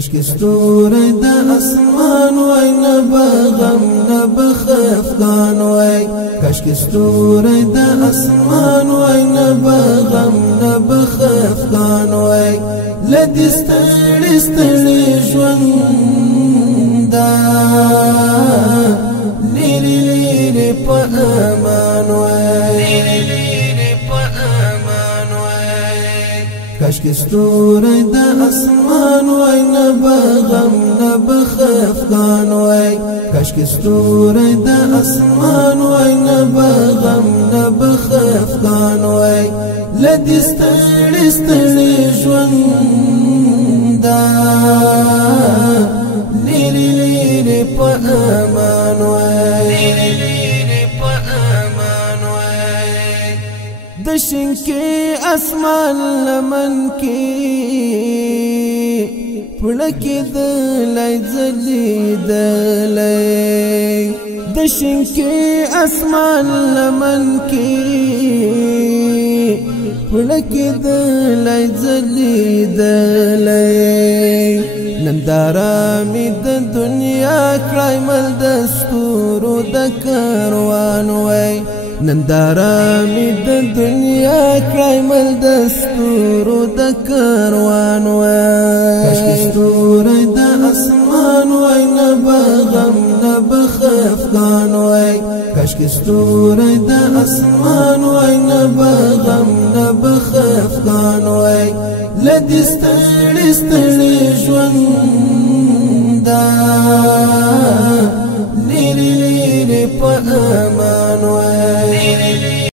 کشکی ستوری دا اسمان وای نبا غم نبا خفقان وای کشکی ستوری دا اسمان وای نبا غم نبا خفقان وای لدی ستړي ستړي ژوند دا لیری لیری په امان وای کشکی ستوری دا اسمان وای نبا غم نبا خفقان وای کشکی ستوری دا اسمان وای نبا غم نبا خفقان وای لدی ستړي ستړي ژوند دا لیری لیری په امان وای د شینکي اسمان لمن کې پړکې د لای ځلېدلې د شینکي اسمان لمن کې پړکې د لای ځلېدلې ننداره مې د دنیا کړای مل د ستورو د کاروان وای ننداره مې د دنیا کړای مل د ستورو د کاروان وای کشکی ستوری د اسمان وای نبا غم نبا خفقان وای کشکی ستوری د اسمان وای نبا غم نبا خفقان وای لدی ستړي ستړي ژوند دا لیری لیری په امان